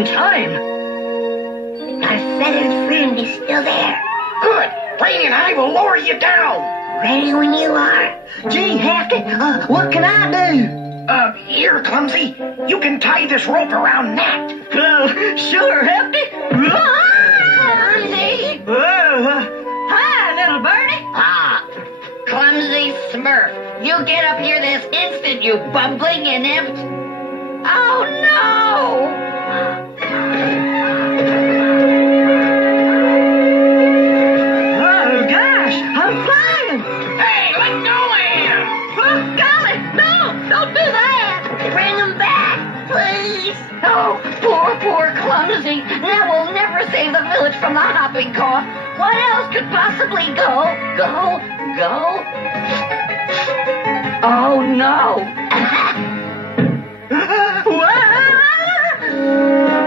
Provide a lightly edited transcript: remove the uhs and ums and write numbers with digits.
time. Our feathered friend is still there. Good. Brainy and I will lower you down. Ready when you are. Gee, Hefty, what can I do? Here, Clumsy. You can tie this rope around Nat. Sure, Hefty. Clumsy! Hi, little birdie. Ah, Clumsy Smurf. You get up here this instant, you bumbling inept. Oh, no! Oh, gosh, I'm flying. Hey, let go of him! Oh, golly, no, don't do that. Bring him back, please. Oh, poor Clumsy. That will never save the village from the hopping cough. What else could possibly go? Oh, no. What?